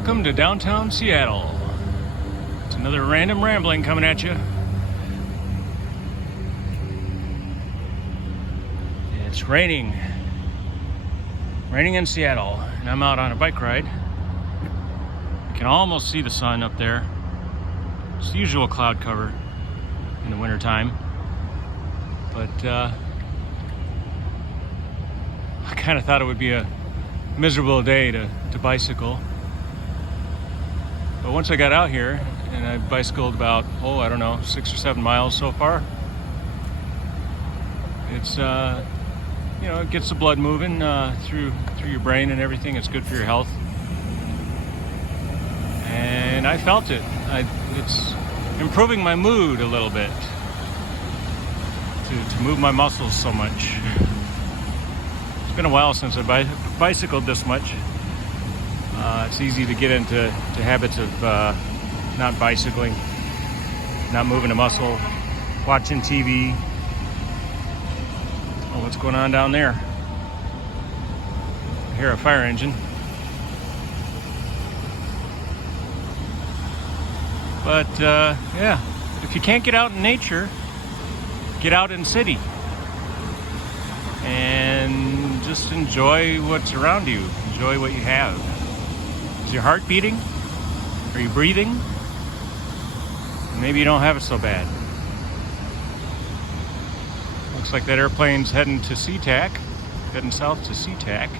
Welcome to downtown Seattle. It's another random rambling coming at you. It's raining. Raining in Seattle, and I'm out on a bike ride. You can almost see the sun up there. It's the usual cloud cover in the wintertime. But I kind of thought it would be a miserable day to bicycle. But once I got out here, and I bicycled about, 6 or 7 miles so far, it's, it gets the blood moving through your brain and everything. It's good for your health. And I felt it. It's improving my mood a little bit to move my muscles so much. It's been a while since I bicycled this much. It's easy to get into habits of not bicycling, not moving a muscle, watching TV. Oh, what's going on down there? I hear a fire engine. But if you can't get out in nature, get out in city and just enjoy what's around you. Enjoy what you have. Is your heart beating? Are you breathing? Maybe you don't have it so bad. Looks like that airplane's heading to SeaTac, heading south to SeaTac.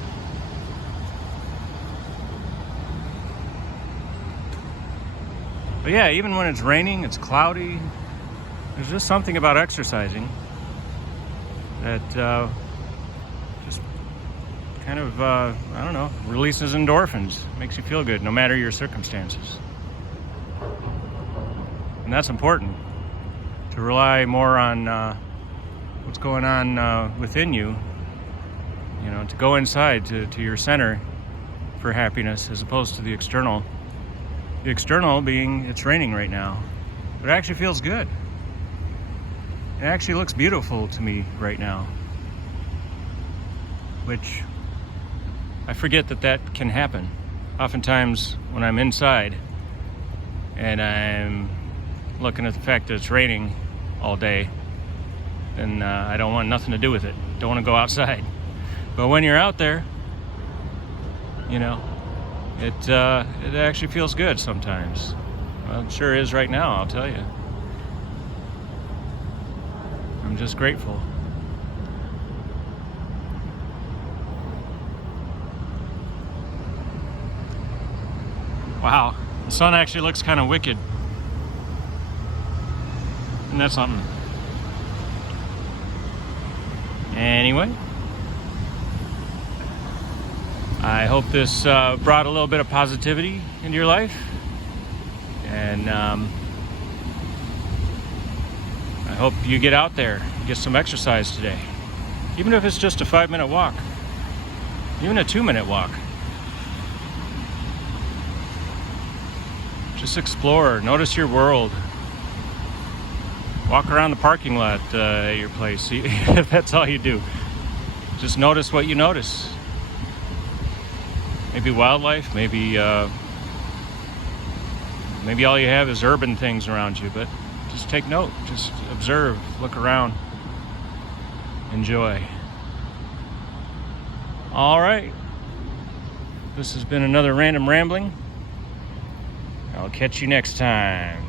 But yeah, even when it's raining, it's cloudy, there's just something about exercising that just kind of, releases endorphins, makes you feel good no matter your circumstances. And that's important, to rely more on what's going on within you, to go inside to your center for happiness as opposed to the external. The external being, it's raining right now, but it actually feels good. It actually looks beautiful to me right now, which I forget that can happen. Oftentimes when I'm inside and I'm looking at the fact that it's raining all day, then I don't want nothing to do with it. Don't want to go outside. But when you're out there, it actually feels good sometimes. Well, it sure is right now, I'll tell you. I'm just grateful. Wow, the sun actually looks kind of wicked. Isn't that something? Anyway, I hope this brought a little bit of positivity into your life. And I hope you get out there, get some exercise today. Even if it's just a 5-minute walk, even a 2-minute walk. Just explore, notice your world. Walk around the parking lot at your place. That's all you do. Just notice what you notice. Maybe wildlife, maybe all you have is urban things around you, but just take note, just observe, look around, enjoy. All right, this has been another random rambling. I'll catch you next time.